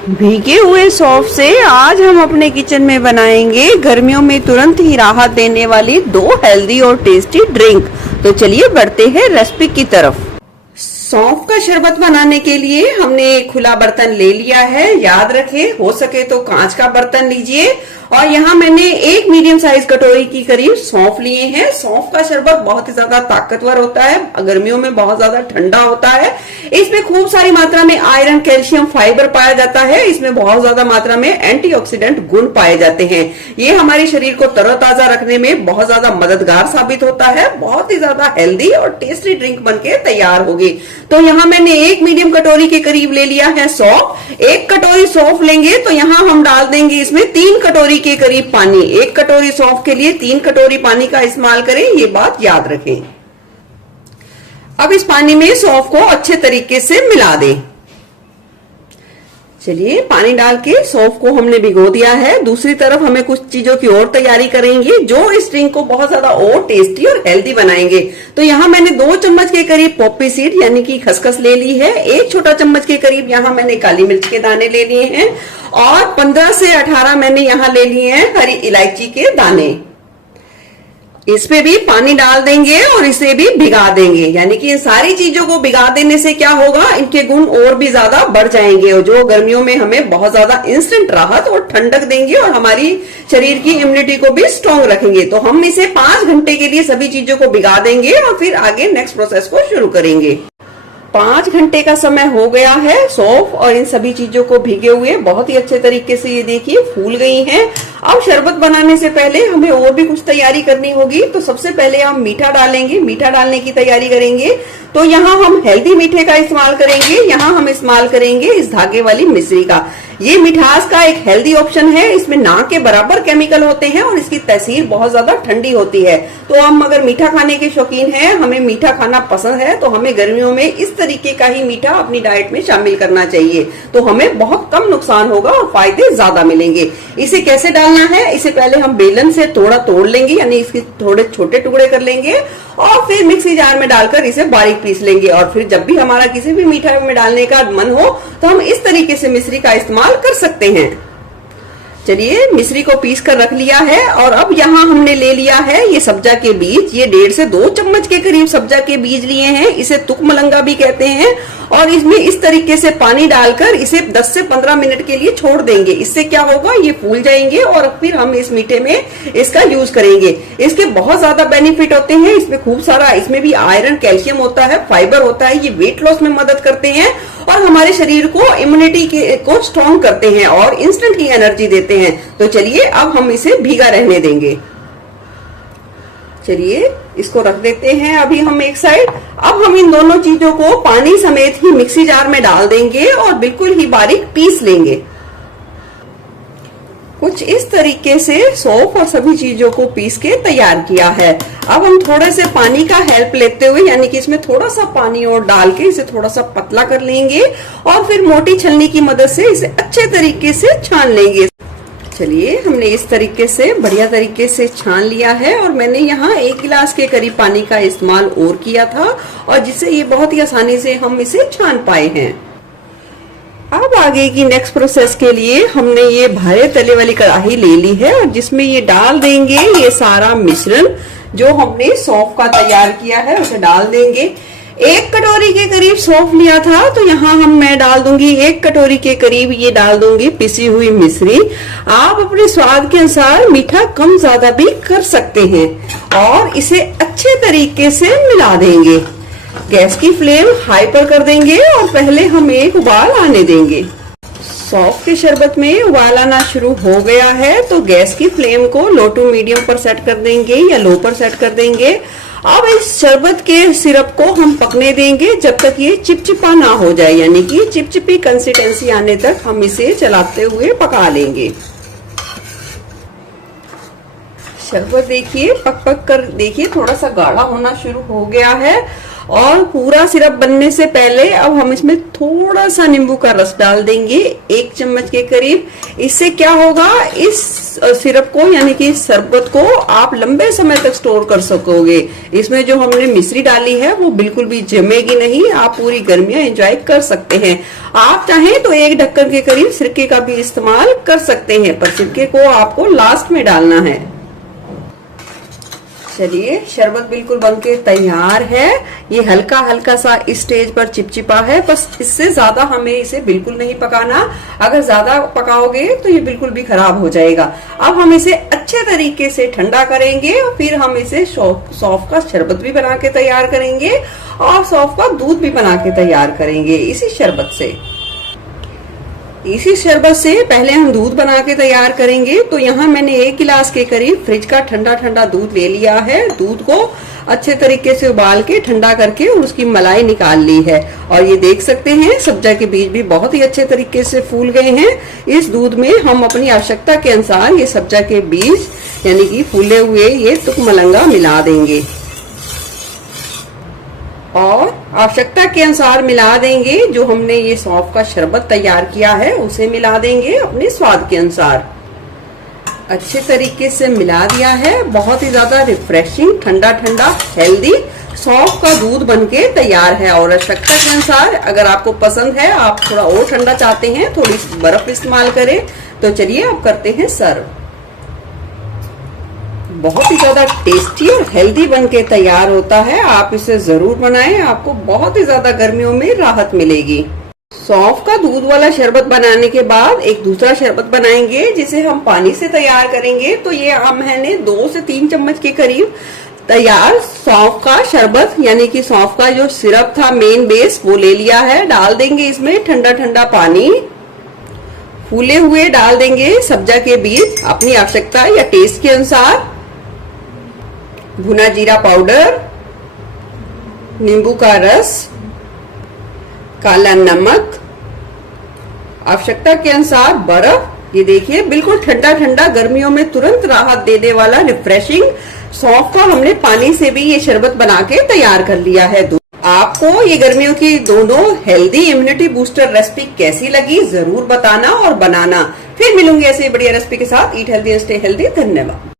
भीगे हुए सौंफ से आज हम अपने किचन में बनाएंगे गर्मियों में तुरंत ही राहत देने वाली 2 हेल्दी और टेस्टी ड्रिंक। तो चलिए बढ़ते हैं रेसिपी की तरफ। सौंफ का शरबत बनाने के लिए हमने एक खुला बर्तन ले लिया है। याद रखें, हो सके तो कांच का बर्तन लीजिए। और यहाँ मैंने एक मीडियम साइज कटोरी की करीब सौंफ लिए हैं। सौंफ का शरबत बहुत ही ज्यादा ताकतवर होता है, गर्मियों में बहुत ज्यादा ठंडा होता है। इसमें खूब सारी मात्रा में आयरन, कैल्शियम, फाइबर पाया जाता है। इसमें बहुत ज्यादा मात्रा में एंटीऑक्सीडेंट गुण पाए जाते हैं। ये हमारे शरीर को तरोताजा रखने में बहुत ज्यादा मददगार साबित होता है। बहुत ही ज्यादा हेल्दी और टेस्टी ड्रिंक बनके तैयार होगी। तो यहाँ मैंने एक मीडियम कटोरी के करीब ले लिया है सौंफ। एक कटोरी सौंफ लेंगे तो यहाँ हम डाल देंगे इसमें 3 कटोरी के करीब पानी। 1 कटोरी सौंफ के लिए 3 कटोरी पानी का इस्तेमाल करें, ये बात याद रखें। अब इस पानी में सौंफ को अच्छे तरीके से मिला दें। चलिए, पानी डाल के सौंफ को हमने भिगो दिया है। दूसरी तरफ हमें कुछ चीजों की और तैयारी करेंगे जो इस ड्रिंक को बहुत ज्यादा और टेस्टी और हेल्दी बनाएंगे। तो यहाँ मैंने 2 चम्मच के करीब पॉपी सीड यानी कि खसखस ले ली है। 1 छोटा चम्मच के करीब यहाँ मैंने काली मिर्च के दाने ले लिए हैं और 15 से 18 मैंने यहाँ ले लिए हैं हरी इलायची के दाने। इसमें भी पानी डाल देंगे और इसे भी भिगा देंगे। यानी कि इन सारी चीजों को भिगा देने से क्या होगा, इनके गुण और भी ज्यादा बढ़ जाएंगे और जो गर्मियों में हमें बहुत ज्यादा इंस्टेंट राहत और ठंडक देंगे और हमारी शरीर की इम्यूनिटी को भी स्ट्रांग रखेंगे। तो हम इसे 5 घंटे के लिए सभी चीजों को भिगा देंगे और फिर आगे नेक्स्ट प्रोसेस को शुरू करेंगे। 5 घंटे का समय हो गया है। सौंफ और इन सभी चीजों को भीगे हुए बहुत ही अच्छे तरीके से ये देखिए फूल गई हैं। अब शरबत बनाने से पहले हमें और भी कुछ तैयारी करनी होगी। तो सबसे पहले हम मीठा डालेंगे, मीठा डालने की तैयारी करेंगे। तो यहाँ हम हेल्दी मीठे का इस्तेमाल करेंगे। यहाँ हम इस्तेमाल करेंगे इस धागे वाली मिश्री का। ये मिठास का एक हेल्दी ऑप्शन है। इसमें ना के बराबर केमिकल होते हैं और इसकी तासीर बहुत ज्यादा ठंडी होती है। तो हम अगर मीठा खाने के शौकीन हैं, हमें मीठा खाना पसंद है, तो हमें गर्मियों में इस तरीके का ही मीठा अपनी डाइट में शामिल करना चाहिए। तो हमें बहुत कम नुकसान होगा और फायदे ज्यादा मिलेंगे। इसे कैसे डालना है, इसे पहले हम बेलन से थोड़ा तोड़ लेंगे, यानी इसके थोड़े छोटे टुकड़े कर लेंगे और फिर मिक्सी जार में डालकर इसे बारीक पीस लेंगे। और फिर जब भी हमारा किसी भी मीठा में डालने का मन हो तो हम इस तरीके से मिश्री का इस्तेमाल कर सकते हैं। चलिए, मिश्री को पीस कर रख लिया है और अब यहाँ हमने ले लिया है ये सब्जा के बीज। ये 1.5 से 2 चम्मच के करीब सब्जा के बीज लिए हैं। इसे तुक मलंगा भी कहते हैं। और इसमें इस तरीके से पानी डालकर इसे 10 से 15 मिनट के लिए छोड़ देंगे। इससे क्या होगा, ये फूल जाएंगे और फिर हम इस मीठे में इसका यूज करेंगे। इसके बहुत ज्यादा बेनिफिट होते हैं। इसमें खूब सारा, इसमें भी आयरन, कैल्शियम होता है, फाइबर होता है। ये वेट लॉस में मदद करते हैं और हमारे शरीर को इम्यूनिटी को स्ट्रॉन्ग करते हैं और इंस्टेंट की एनर्जी देते हैं। तो चलिए, अब हम इसे भीगा रहने देंगे। चलिए, इसको रख देते हैं अभी हम एक साइड। अब हम इन दोनों चीजों को पानी समेत ही मिक्सी जार में डाल देंगे और बिल्कुल ही बारीक पीस लेंगे। कुछ इस तरीके से सौंफ और सभी चीजों को पीस के तैयार किया है। अब हम थोड़े से पानी का हेल्प लेते हुए, यानी कि इसमें थोड़ा सा पानी और डाल के इसे थोड़ा सा पतला कर लेंगे और फिर मोटी छलनी की मदद से इसे अच्छे तरीके से छान लेंगे। चलिए, हमने इस तरीके से बढ़िया तरीके से छान लिया है और मैंने यहाँ 1 गिलास के करीब पानी का इस्तेमाल और किया था और जिससे ये बहुत ही आसानी से हम इसे छान पाए हैं। अब आगे की नेक्स्ट प्रोसेस के लिए हमने ये भारे तले वाली कढ़ाई ले ली है और जिसमें ये डाल देंगे ये सारा मिश्रण जो हमने सौंफ का तैयार किया है, उसे डाल देंगे। 1 कटोरी के करीब सौंफ लिया था तो यहाँ मैं डाल दूंगी 1 कटोरी के करीब ये डाल दूंगी पिसी हुई मिश्री। आप अपने स्वाद के अनुसार मीठा कम ज्यादा भी कर सकते हैं और इसे अच्छे तरीके से मिला देंगे। गैस की फ्लेम हाई पर कर देंगे और पहले हम एक उबाल आने देंगे। सौंफ के शरबत में उबाल आना शुरू हो गया है तो गैस की फ्लेम को लो टू मीडियम पर सेट कर देंगे या लो पर सेट कर देंगे। अब इस शरबत के सिरप को हम पकने देंगे जब तक ये चिपचिपा ना हो जाए, यानी कि चिपचिपी कंसिस्टेंसी आने तक हम इसे चलाते हुए पका लेंगे। शरबत देखिए पक पक कर देखिए थोड़ा सा गाढ़ा होना शुरू हो गया है और पूरा सिरप बनने से पहले अब हम इसमें थोड़ा सा नींबू का रस डाल देंगे, 1 चम्मच के करीब। इससे क्या होगा, इस सिरप को यानी कि शरबत को आप लंबे समय तक स्टोर कर सकोगे। इसमें जो हमने मिश्री डाली है वो बिल्कुल भी जमेगी नहीं, आप पूरी गर्मियां एंजॉय कर सकते हैं। आप चाहें तो 1 ढक्कन के करीब सिरके का भी इस्तेमाल कर सकते हैं, पर सिरके को आपको लास्ट में डालना है। चलिए, शरबत बिल्कुल बनके तैयार है। ये हल्का हल्का सा इस स्टेज पर चिपचिपा है, बस इससे ज्यादा हमें इसे बिल्कुल नहीं पकाना। अगर ज्यादा पकाओगे तो ये बिल्कुल भी खराब हो जाएगा। अब हम इसे अच्छे तरीके से ठंडा करेंगे और फिर हम इसे सौंफ का शरबत भी बना के तैयार करेंगे और सौंफ का दूध भी बना के तैयार करेंगे इसी शरबत से। इसी शरबत से पहले हम दूध बना के तैयार करेंगे। तो यहाँ मैंने 1 गिलास के करीब फ्रिज का ठंडा ठंडा दूध ले लिया है। दूध को अच्छे तरीके से उबाल के ठंडा करके और उसकी मलाई निकाल ली है। और ये देख सकते हैं सब्जा के बीज भी बहुत ही अच्छे तरीके से फूल गए हैं। इस दूध में हम अपनी आवश्यकता के अनुसार ये सब्जा के बीज यानी कि फूले हुए ये तुकमलंगा मिला देंगे और आवश्यकता के अनुसार मिला देंगे। जो हमने ये सौंफ का शरबत तैयार किया है उसे मिला देंगे अपने स्वाद के अनुसार। अच्छे तरीके से मिला दिया है। बहुत ही ज्यादा रिफ्रेशिंग, ठंडा ठंडा हेल्दी सौंफ का दूध बनके तैयार है। और आवश्यकता के अनुसार अगर आपको पसंद है, आप थोड़ा और ठंडा चाहते हैं, थोड़ी बर्फ इस्तेमाल करें। तो चलिए अब करते हैं सर्व। बहुत ही ज्यादा टेस्टी और हेल्दी बनके तैयार होता है। आप इसे जरूर बनाएं, आपको बहुत ही ज्यादा गर्मियों में राहत मिलेगी। सौंफ का दूध वाला शरबत बनाने के बाद एक दूसरा शरबत बनाएंगे जिसे हम पानी से तैयार करेंगे। तो ये मैंने 2 से 3 चम्मच के करीब तैयार सौंफ का शरबत यानी कि सौंफ का जो सिरप था मेन बेस वो ले लिया है। डाल देंगे इसमें ठंडा ठंडा पानी, फूले हुए डाल देंगे सब्जा के बीज अपनी आवश्यकता या टेस्ट के अनुसार, भुना जीरा पाउडर, नींबू का रस, काला नमक, आवश्यकता के अनुसार बर्फ। ये देखिए बिल्कुल ठंडा ठंडा गर्मियों में तुरंत राहत देने वाला रिफ्रेशिंग सौंफ का हमने पानी से भी ये शरबत बना के तैयार कर लिया है। आपको ये गर्मियों की दोनों हेल्दी इम्यूनिटी बूस्टर रेसिपी कैसी लगी जरूर बताना और बनाना। फिर मिलूंगी ऐसे बढ़िया रेसिपी के साथ। Eat healthy and stay healthy. धन्यवाद।